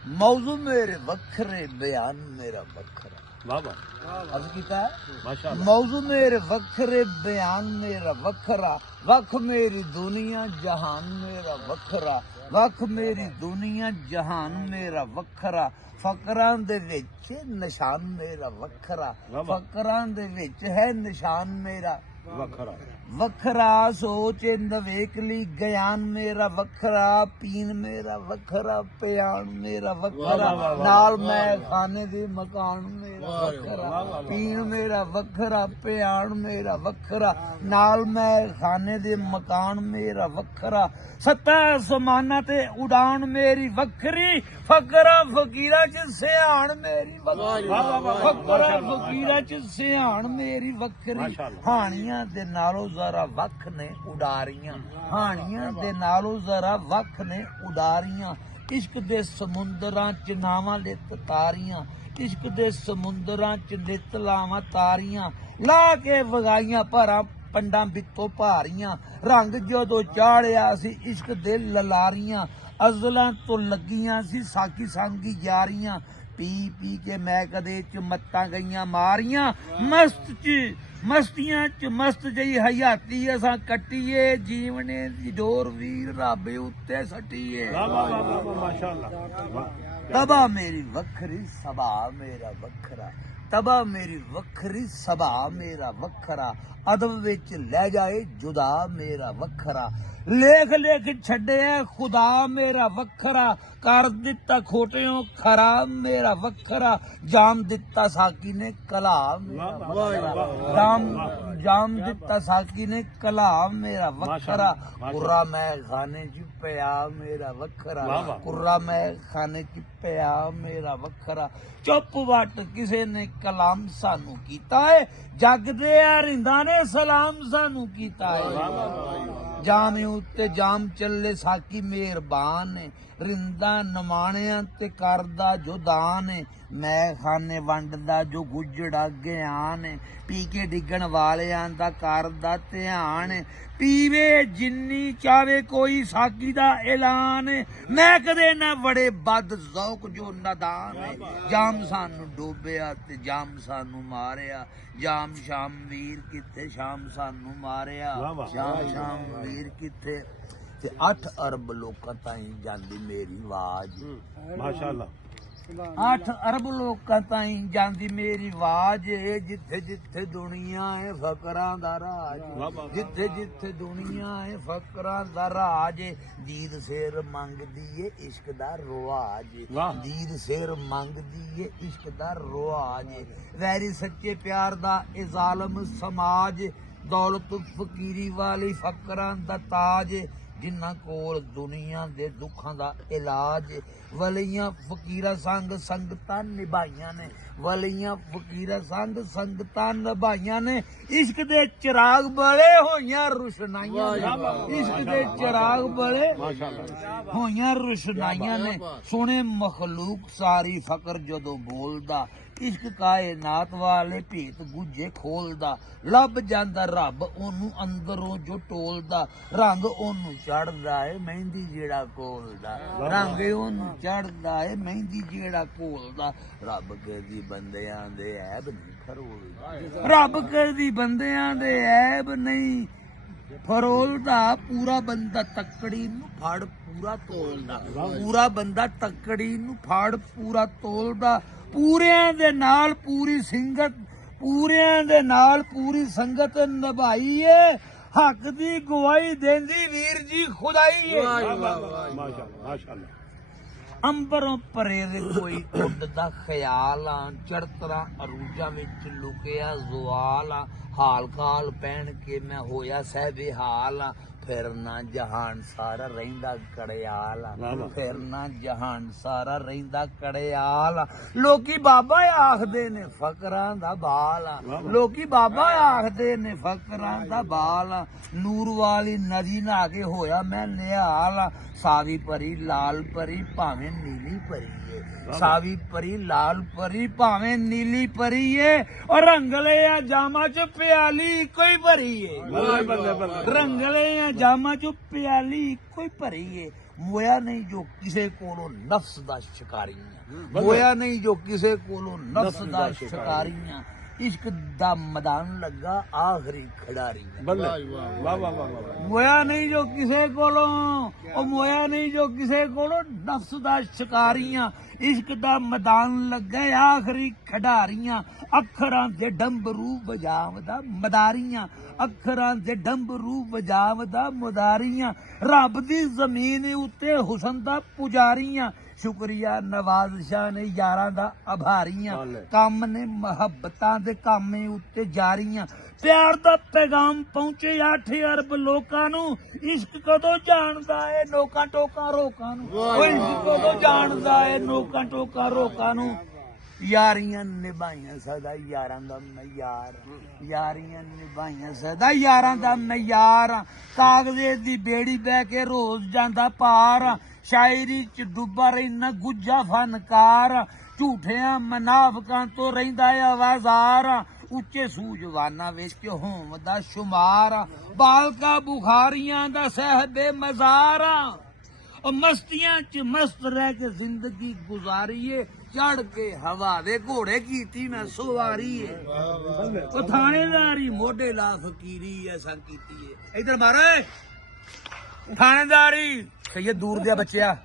मौजू मेरे वखरे बयान मेरा वखरा। वाह वाह अर्ज कीता है माशाअल्लाह। मौजू मेरे वखरे बयान मेरा वखरा, वख मेरी दुनिया जहान मेरा वखरा, वख मेरी दुनिया जहान मेरा वखरा, फकरां दे विच निशान मेरा वखरा, फकरां दे विच है निशान मेरा वखरा वखरा, सोच नवेकली गयान मेरा वखरा, पीन मेरा वखरा, प्यान मेरा वखरा, नाल मैं खाने दे मकान मेरा वखरा, पीन मेरा वखरा, प्यान मेरा वखरा, नाल मैं खाने दे मकान मेरा वखरा, सत्ता समाना ते उड़ान मेरी वखरी, फकरा फकीरा च सियाण मेरी वखरी, फकरा फकीरा च सियाण मेरी वखरी, हानियां दे नालों जरा वख ने उडारियां, हानियां दे नालों जरा वख ने उडारियां, इश्क दे समुंदरां च नावां लित तारियां, इश्क दे समुंदरां च लित लावां तारियां, ला के वगाइयां भरां पंडां बित्तो भारियां, रंग जदों चाढ़िया सी इश्क दे ललारियां, अज़लां तो लगियां सी साकी सांगी यारियां, पी पी के मैं कदे च मत्तां गईयां मारियां, मस्तियां च मस्त जई हयाती असां कट्टीए, जीवने दी डोर वीर राबे उत्ते सट्टीए। माशाअल्लाह। तबा मेरी वखरी सबा मेरा वखरा, तबा मेरी वखरी सबा मेरा वखरा, अदब विच लै जाए जुदा मेरा वखरा, लेख लेख छड्डिया खुदा मेरा वखरा, कर दिता खोटियों खरा मेरा वखरा, जाम दिता साकी ने कला मेरा वखरा, जाम दिता साकी ने कला मेरा वखरा, कुर्रा मैं खाने च पिया मेरा वखरा, कुर्रा मैं खाने च पिया मेरा वखरा, चुप वट किसे ने कलाम सानू कीता है, जग दे रिंदा ने सलाम सानू कीता है, जामे उत्ते जाम चले साकी मेहरबान है, रिंदा नमाणिया ते करदा जो दान है, मैं खाने वंडदा जो गुजड़ा ज्ञान है, पी के डिगण वालियां दा करदा ध्यान है, पीवे जिन्नी चावे कोई साकी दा ऐलान है, मैं कदे ना बड़े बद ज़ौक जो नादान है, जाम सानू डोबिया ते जाम सानू मारिया, जाम शाम वीर किथे शाम सानू मारिया, शाम शाम वीर किथे ते 8 अरब लोकां ताईं जांदी मेरी आवाज। माशाअल्लाह। 8 अरब लोकां ताईं जांदी मेरी आवाज, जिथे जिथे दुनिया है फकरां दा राज, जिथे जिथे दुनिया है फकरां दा राज, दीद सिर मंगदी है इश्क दा रवाज, दीद सिर मंगदी है इश्क दा रवाज, वैरी सच्चे प्यार दा ए जालम समाज, दौलत फकीरी वाली फकरां दा ताज, जिन्हां कोल दुनिया दे दुखां दा इलाज, वलियां फकीरां संग संगतां निभाइयां ने, वलियां फकीरां संग संगतां निभाइयां ने, इश्क दे चिराग बले होइयां रुशनाइयां ने, इश्क दे चिराग बले होइयां रुशनाइयां ने, सुने मखलूक सारी फकर जदों बोलदा, इश्क कायनात वाले भेत गुजे खोलदा, लब जांदा रब ओनू अंदरों जो टोलदा, रंग ओनू चढ़दा है मेहंदी जेड़ा कोलदा, रंग ओनू चढ़दा है मेहंदी जेड़ा कोलदा, रब करदी बंदियां दे ऐब नहीं फरोलदा, रब करदी बंदियां दे ऐब नहीं फरोलदा, पूरा बंदा तकड़ी नू फड़ पूरा तोलदा, पूरा बंदा तकड़ी नू फड़ पूरा तोलदा, पूरियां दे नाल पूरी संगत, पूरियां दे नाल पूरी संगत निभाई है, हक दी गवाही देंदी वीर जी खुदाई है। माशाअल्लाह। अंबरों परे दे कोई उड़दा ख्याल आ, चढ़तरा अरूजा विच लुकिया जुआल आ, हाल खाल पहन के मैं होया सहबे हाल आ, फिरना जहान सारा रहिंदा कड़ियाल आ, फिरना जहान सारा रहिंदा कड़ियाल आ, लोकी बाबा आखदे ने फकरां दा बाल आ, लोकी बाबा आखदे ने फकरां दा बाल आ, नूर वाली नदी नहा के होया मैं निहाल आ, सावी परी लाल परी भावें नीली परी है, सावी परी लाल परी भावें नीली परी है, और रंगले जामा च प्याली कोई भरी है, रंगले जामा च प्याली कोई भरी है, ਮੋਇਆ ਨਹੀਂ ਜੋ ਕਿਸੇ ਕੋਲੋਂ ਨਫਸ ਦਾ ਸ਼ਿਕਾਰੀਆਂ, ਮੋਇਆ ਨਹੀਂ ਜੋ ਕਿਸੇ ਕੋਲੋਂ ਨਫਸ ਦਾ ਸ਼ਿਕਾਰੀਆਂ, ਇਸ਼ਕ ਦਾ ਮੈਦਾਨ ਲੱਗਾ ਆਖਰੀ ਖਿਡਾਰੀਆਂ। ਬੱਲੇ ਵਾਹ ਵਾਹ ਵਾਹ। ਮੋਇਆ ਨਹੀਂ ਜੋ ਕਿਸੇ ਕੋਲੋਂ, ਉਹ ਮੋਇਆ ਨਹੀਂ ਜੋ ਕਿਸੇ ਕੋਲੋਂ ਨਫਸ ਦਾ ਸ਼ਿਕਾਰੀਆਂ, ਇਸ਼ਕ ਦਾ ਮੈਦਾਨ ਲੱਗਾ ਆਖਰੀ ਖਿਡਾਰੀਆਂ, ਅੱਖਰਾਂ ਦੇ ਡੰਬਰੂ ਵਜਾਵਦਾ ਮਦਾਰੀਆਂ, ਅੱਖਰਾਂ ਦੇ ਡੰਬਰੂ ਵਜਾਵਦਾ ਮਦਾਰੀਆਂ, ਰੱਬ ਦੀ ਜ਼ਮੀਨ ਉੱਤੇ ਹੁਸਨ ਦਾ ਪੁਜਾਰੀਆਂ, ਸ਼ੁਕਰੀਆ ਨਵਾਜ਼ ਸ਼ਾਹ ਨੇ ਯਾਰਾਂ ਦਾ ਆਭਾਰੀਆਂ, ਕੰਮ ਨੇ ਮੁਹੱਬਤਾਂ ਦੇ ਕਾਮੇ ਉੱਤੇ ਜਾਰੀਆਂ, ਪਿਆਰ ਦਾ ਪੈਗਾਮ ਪਹੁੰਚੇ 8 ਅਰਬ ਲੋਕਾਂ ਨੂੰ, ਇਸ਼ਕ ਕਦੋਂ ਜਾਣਦਾ ਏ ਨੋਕਾਂ ਟੋਕਾਂ ਰੋਕਾਂ ਨੂੰ, ਉਹ ਇਸ਼ਕ ਕਦੋਂ ਜਾਣਦਾ ਏ ਨੋਕਾਂ ਟੋਕਾਂ ਰੋਕਾਂ ਨੂੰ, ਯਾਰੀਆਂ ਨਿਭਾਈਆਂ ਸਦਾ ਯਾਰਾਂ ਦਾ ਮਿਆਰ, ਯਾਰੀਆਂ ਨਿਭਾਈਆਂ ਸਦਾ ਯਾਰਾਂ ਦਾ ਮਿਆਰ, ਕਾਗਜ਼ੇ ਦੀ ਬੇੜੀ ਬਹਿ ਕੇ ਰੋਜ਼ ਜਾਂਦਾ ਪਾਰ, ਸ਼ਾਇਰੀ ਚ ਡੁੱਬਾ ਰਹਿਣਾ ਗੁੱਜਾ ਫਨਕਾਰ, ਝੂਠਿਆਂ ਮਨਾਫਕਾਂ ਤੋਂ ਰਹਿੰਦਾ ਆਵਾਜ਼ਾਰ, ਉੱਚੇ ਸੂਝਵਾਨਾਂ ਵਿੱਚ ਹੋਂਦਾ ਸ਼ੁਮਾਰ, ਬਾਲਕਾ ਬੁਖਾਰੀਆਂ ਦਾ ਸਹਿਬੇ ਮਜ਼ਾਰਾ, ਉਹ ਮਸਤੀਆਂ ਚ ਮਸਤ ਰਹਿ ਕੇ ਜ਼ਿੰਦਗੀ ਗੁਜ਼ਾਰੀਏ, ਚੜ ਕੇ ਹਵਾ ਦੇ ਘੋੜੇ ਕੀਤੀ ਮੈਂ ਸਵਾਰੀਏ, ਉਹ ਥਾਣੇਦਾਰੀ ਮੋਢੇ ਲਾ ਫਕੀਰੀ ਐਸਾ ਕੀਤੀ ਏ, ਇਧਰ ਮਾਰੇ ਥਾਣੇਦਾਰੀ ਸਹੀ ਦੂਰ ਦੇ ਬੱਚਿਆ,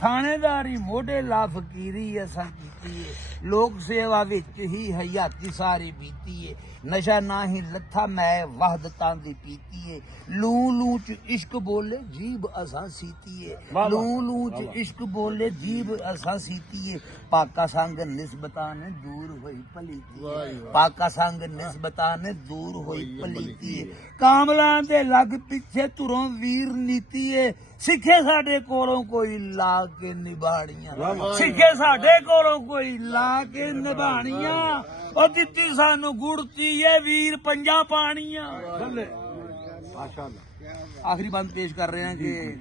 ਥਾਣੇਦਾਰੀ ਮੋਢੇ ਲਾ ਫਕੀਰੀ ਐਸਾ ਕੀਤੀ ਏ, ਲੋਕ ਸੇਵਾ ਵਿੱਚ ਹੀ ਹਯਾਤੀ ਸਾਰੀ ਬੀਤੀ ਏ, ਨਸ਼ਾ ਨਾ ਹੀ ਲੱਥਾ ਮੈਂ ਵਹਦਤਾਂ ਦੀ ਪੀਤੀ ਏ, ਲੂ ਲੂ ਚ ਇਸ਼ਕ ਬੋਲੇ ਜੀਬ ਅਸਾਂ ਸੀਤੀ ਏ, ਲੂ ਲੂ ਚ ਇਸ਼ਕ ਬੋਲੇ ਜੀਬ ਅਸਾਂ ਸੀਤੀ ਏ, ਪਾਕਾ ਸੰਗ ਨਿਸਬਤਾਂ ਨੇ ਦੂਰ ਹੋਈ ਪਲੀਤੀ ਏ, ਪਾਕਾ ਸੰਗ ਨਿਸਬਤਾਂ ਨੇ ਦੂਰ ਹੋਈ ਪਲੀਤੀ ਏ, ਕਾਮਲਾਂ ਦੇ ਲੱਗ ਪਿੱਛੇ ਤੁਰੋਂ ਵੀਰ ਨੀਤੀ ਏ, ਸਿੱਖੇ ਸਾਡੇ ਕੋਲੋਂ ਕੋਈ ਲਾ ਕੇ ਨਿਭਾਣੀਆਂ, ਸਿੱਖੇ ਸਾਡੇ ਕੋਲੋਂ ਕੋਈ ਲਾ ਕੇ ਨਿਭਾਣੀਆਂ, ਉਹ ਦਿੱਤੀ ਸਾਨੂੰ ਗੁੜਤੀ ਏ ਵੀਰ ਪੰਜਾਂ ਪਾਣੀਆਂ। ਮਾਸ਼ਾਅੱਲਾ। ਆਖਰੀ ਬੰਦ ਪੇਸ਼ ਕਰ ਰਹੇ ਹਾਂ ਕਿ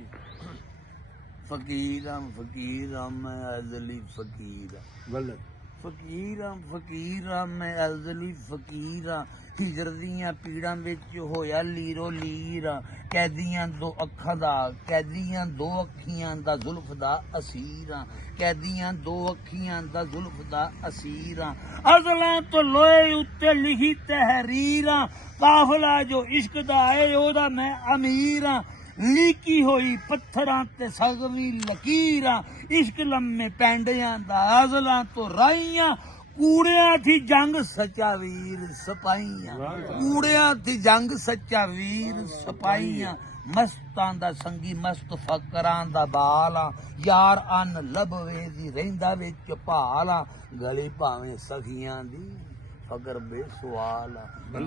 ਫਕੀਰਾਂ ਫਕੀਰਾਂ ਮੈਂ ਅਜ਼ਲੀ ਫਕੀਰਾਂ, ਬੱਲੇ ਫਕੀਰਾਂ ਫਕੀਰਾਂ ਮੈਂ ਅਜ਼ਲੀ ਫਕੀਰਾਂ, ਹਿਜਰ ਦੀਆਂ ਪੀੜਾਂ ਵਿੱਚ ਹੋਇਆ ਲੀਰੋ ਲੀਰਾਂ, ਕੈਦੀਆਂ ਦੋ ਅੱਖਾਂ ਦਾ, ਕੈਦੀਆਂ ਦੋ ਅੱਖੀਆਂ ਦਾ ਜ਼ੁਲਫ ਦਾ ਅਸੀਰਾਂ, ਕੈਦੀਆਂ ਦੋ ਅੱਖੀਆਂ ਦਾ ਜ਼ੁਲਫ ਦਾ ਅਸੀਰਾਂ, ਅਜ਼ਲਾਂ ਤੋਂ ਲੋਹੇ ਉੱਤੇ ਲਿਖੀ ਤਹਿਰੀਰਾਂ, ਕਾਫਲਾ ਜੋ ਇਸ਼ਕ ਦਾ ਏ ਉਹਦਾ ਮੈਂ ਅਮੀਰਾਂ, ਲੀਕੀ ਹੋਈ ਪੱਥਰਾਂ ਤੇ ਸਗਵੀ ਲਕੀਰਾਂ, ਇਸ਼ਕ ਲੰਮੇ ਪੈਂਡਿਆਂ ਦਾ ਅਜ਼ਲਾਂ ਤੋਂ ਰਾਈਆਂ, ਕੂੜਿਆਂ ਦੀ ਜੰਗ ਸੱਚਾ ਵੀਰ ਸਿਪਾਹੀਆਂ, ਕੂੜਿਆਂ ਦੀ ਜੰਗ ਸੱਚਾ ਵੀਰ ਸਿਪਾਹੀਆਂ, ਮਸਤਾਂ ਦਾ ਸੰਗੀ ਮਸਤ ਫਕਰਾਂ ਦਾ ਬਾਲਾ, ਯਾਰ ਅੰਨ ਲੱਭਵੇ ਦੀ ਰਹਿੰਦਾ ਵਿੱਚ ਭਾਲਾ, ਗਲੀ ਭਾਵੇਂ ਸਖੀਆਂ ਦੀ ਫਕਰ ਬੇਸਵਾਲ,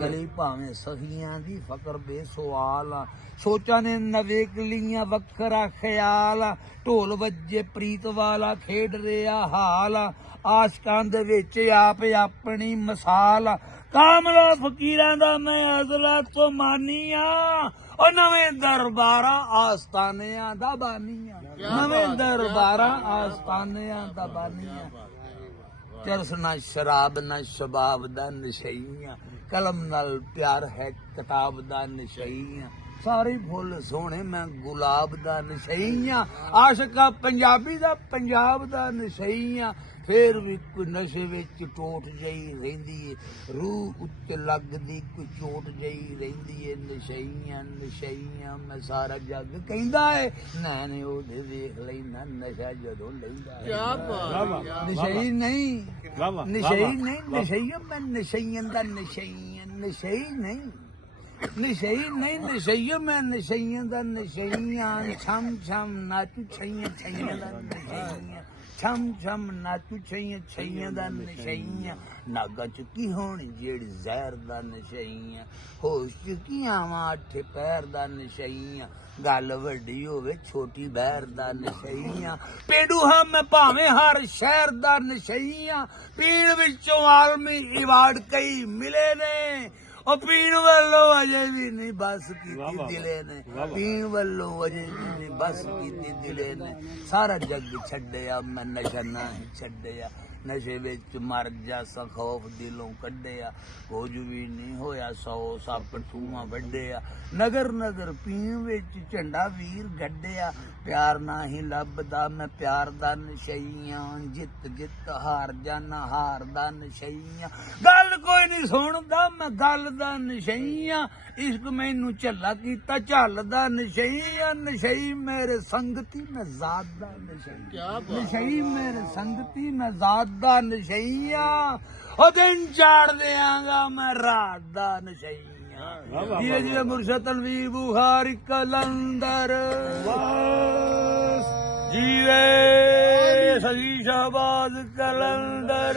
ਗਲੀ ਭਾਵੇਂ ਸਖੀਆਂ ਦੀ ਫਕਰ ਬੇਸਵਾਲ, ਸੋਚਾਂ ਨੇ ਨਵੇਕ ਲੀਆਂ ਵੱਖਰਾ ਖਿਆਲ, ਢੋਲ ਵੱਜੇ ਪ੍ਰੀਤ ਵਾਲਾ ਖੇਡ ਰਿਹਾ ਹਾਲ, ਆਸ਼ਕਾਂ ਦੇ ਵਿੱਚ ਆਪ ਆਪਣੀ ਮਿਸਾਲ, ਕਾਮਲਾ ਫਕੀਰਾਂ ਦਾ ਮੈਂ ਅਜ਼ਲਾ ਤੋਂ ਮਾਨੀਆਂ, ਉਹ ਨਵੇਂ ਦਰਬਾਰਾਂ ਆਸਤਾਨਿਆਂ ਦਾ ਬਾਨੀਆਂ, ਨਵੇਂ ਦਰਬਾਰਾਂ ਆਸਤਾਨਿਆਂ ਦਾ ਬਾਨੀਆਂ, ਚਰਸ ਨਾ ਸ਼ਰਾਬ ਨਾ ਸ਼ਬਾਬ ਦਾ ਨਸ਼ਈਆਂ, ਕਲਮ ਨਾਲ ਪਿਆਰ ਹੈ ਕਿਤਾਬ ਦਾ ਨਸ਼ਈਆਂ, ਸਾਰੇ ਫੁੱਲ ਸੋਹਣੇ ਮੈਂ ਗੁਲਾਬ ਦਾ ਨਸ਼ਈਆਂ, ਆਸ਼ਕਾ ਪੰਜਾਬੀ ਦਾ ਪੰਜਾਬ ਦਾ ਨਸ਼ਈਆਂ, ਫੇਰ ਵੀ ਕੋਈ ਨਸ਼ੇ ਵਿੱਚ ਟੋਟ ਜਈ ਰਹਿੰਦੀ ਏ, ਰੂਹ ਉੱਤੇ ਲੱਗਦੀ ਕੋਈ ਚੋਟ ਜਈ ਰਹਿੰਦੀ ਏ, ਨਸ਼ਈਆਂ ਨਸ਼ਈਆਂ ਮੈਂ ਸਾਰਾ ਜੱਗ ਕਹਿੰਦਾ ਏ, ਨੈਣ ਉਹਦੇ ਵੇਖ ਲੈਣਾ ਨਸ਼ਾ ਜਦੋਂ ਲੈਂਦਾ ਏ, ਨਸ਼ਈ ਨਹੀਂ ਨਸ਼ਈ ਨਹੀਂ ਨਸ਼ਈਆਂ ਮੈਂ ਨਸ਼ਈਆਂ ਦਾ ਨਸ਼ਈਆਂ, ਨਸ਼ਈ ਨਹੀਂ ਨਸ਼ਈ ਨਹੀਂ ਨਸ਼ਈਆਂ ਮੈਂ ਨਸ਼ਈਆਂ ਦਾ ਨਸ਼ਈਆਂ, ਛਮ ਛਮ ਨਾਚੂ ਛਈਆਂ ਛਈਆਂ ਦਾ ਨਸ਼ਈਆਂ, ਛਮ ਛਮ ਨਾਚੂ ਛਈਆਂ ਛਈਆਂ ਦਾ ਨਸ਼ਈਆਂ, ਨਾਗਾ ਚੁੱਕੀ ਹੋਣੀ ਜਿਹੜੀ ਜ਼ਹਿਰ ਦਾ ਨਸ਼ਈਆਂ, ਹੋਸ਼ ਚੁੱਕੀਆਂ ਵਾਂ 8 ਪੈਰ ਦਾ ਨਸ਼ਈਆਂ, ਗੱਲ ਵੱਡੀ ਹੋਵੇ ਛੋਟੀ ਬਹਿਰ ਦਾ ਨਸ਼ਈਆਂ, ਪੇਂਡੂ ਹਾਂ ਮੈਂ ਭਾਵੇਂ ਹਰ ਸ਼ਹਿਰ ਦਾ ਨਸ਼ਈਆਂ, ਪੀਣ ਵਿੱਚੋਂ ਆਲਮੀ ਇਵਾਰਡ ਕਈ ਮਿਲੇ ਨੇ, ਉਹ ਪੀਣ ਵੱਲੋਂ ਅਜੇ ਵੀ ਨਹੀਂ ਬਸ ਕੀਤੀ ਦਿਲੇ ਨੇ, ਪੀਣ ਵੱਲੋਂ ਅਜੇ ਵੀ ਨਹੀਂ ਬਸ ਕੀਤੀ ਦਿਲੇ ਨੇ, ਸਾਰਾ ਜੱਗ ਛੱਡਿਆ ਮੈਂ ਨਸ਼ਾ ਨਹੀਂ ਛੱਡਿਆ, ਨਸ਼ੇ ਵਿੱਚ ਮਰ ਜਾ ਖੌਫ ਦਿਲੋਂ ਕੱਢਿਆ, ਕੁਝ ਵੀ ਨਹੀਂ ਹੋਇਆ 100 ਸੱਪ ਠੂਆਂ ਵੱਢਿਆ, ਨਗਰ ਨਗਰ ਪੀਣ ਵਿੱਚ ਝੰਡਾ ਵੀਰ ਗੱਡਿਆ, ਪਿਆਰ ਨਹੀਂ ਲੱਭਦਾ ਮੈਂ ਪਿਆਰ ਦਾ ਨਸ਼ਈਆਂ, ਜਿੱਤ ਜਿੱਤ ਹਾਰ ਜਾਨਾ ਹਾਰ ਦਾ ਨਸ਼ਈਆਂ, ਗੱਲ ਕੋਈ ਨਹੀਂ ਸੁਣਦਾ ਮੈਂ ਗੱਲ ਦਾ ਨਸ਼ਈਆਂ, ਇਸ਼ਕ ਮੈਨੂੰ ਝੱਲਾ ਕੀਤਾ ਝੱਲਦਾ ਨਸ਼ਈਆਂ, ਨਸ਼ਈ ਮੇਰੇ ਸੰਗਤੀ ਮੈਂ ਜ਼ਾਤ ਦਾ ਨਸ਼ਈਆਂ, ਨਸ਼ਈ ਮੇਰੇ ਸੰਗਤੀ ਮੈਂ ਜ਼ਾਤ ਦਾ ਨਸ਼ਈਆਂ, ਉਹ ਦਿਨ ਚਾੜ ਦਿਆਂਗਾ ਮੈਂ ਰਾਤ ਦਾ ਨਸ਼ਈਆਂ, ਜੀਏ ਜੀਏ ਮੁਰਸ਼ਦ ਤਨਵੀਰ ਬੁਖਾਰੀ ਕਲੰਦਰ, ਜੀਵੇ ਸਦੀ ਸ਼ਹਬਾਜ਼ ਕਲੰਦਰ,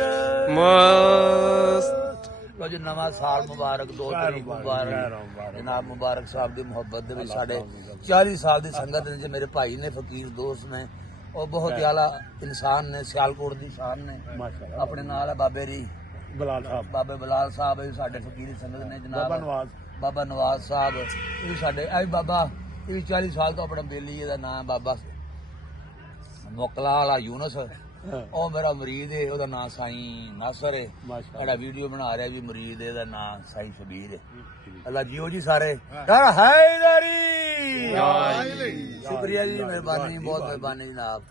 ਲੋ ਜੀ ਨਵਾਂ ਸਾਲ ਮੁਬਾਰਕ, 2 ਤਰੀਕ ਮੁਬਾਰਕ ਜਨਾਬ ਮੁਬਾਰਕ ਸਾਹਿਬ ਦੀ ਮੁਹੱਬਤ ਦੇ ਵਿੱਚ ਸਾਡੇ 40 ਸਾਲ ਦੀ ਸੰਗਤ ਨੇ, ਮੇਰੇ ਭਾਈ ਨੇ, ਫਕੀਰ ਦੋਸਤ ਨੇ, ਉਹ ਬਹੁਤ ਹੀ ਆਲਾ ਇਨਸਾਨ ਨੇ, ਸਿਆਲਕੋਟ ਦੀ ਸ਼ਾਨ ਨੇ, ਆਪਣੇ ਨਾਲ ਹੈ ਬਾਬੇ ਰੀ ਬਲਾਲ ਸਾਹਿਬ, ਬਾਬੇ ਬਲਾਲ ਸਾਹਿਬ, ਇਹ ਸਾਡੇ ਫਕੀਰੀ ਸੰਗਤ ਨੇ ਜਨਾਬ, ਬਾਬਾ ਨਵਾਜ਼ ਸਾਹਿਬ, ਇਹ ਵੀ ਸਾਡੇ ਇਹ ਬਾਬਾ, ਇਹ ਵੀ 40 ਸਾਲ ਤੋਂ ਆਪਣਾ ਬੇਲੀ, ਇਹਦਾ ਨਾਮ ਬਾਬਾ ਮੁਕਲਾ ਵਾਲਾ ਯੂਨਸ, ਉਹ ਮੇਰਾ ਮਰੀਦ ਹੈ, ਉਹਦਾ ਨਾਮ ਸਾਈਂ ਨਾਸਰ ਹੈ, ਸਾਡਾ ਵੀਡੀਓ ਬਣਾ ਰਿਹਾ ਵੀ ਮਰੀਦ, ਇਹਦਾ ਨਾਮ ਸਾਈਂ ਸ਼ਬੀਰ ਹੈ। ਅੱਲਾ ਜੀਓ ਜੀ ਸਾਰੇ, ਹੈਦਰੀ, ਸ਼ੁਕਰੀਆ ਜੀ, ਮਿਹਰਬਾਨੀ, ਬਹੁਤ ਮਿਹਰਬਾਨੀ ਜਨਾਬ।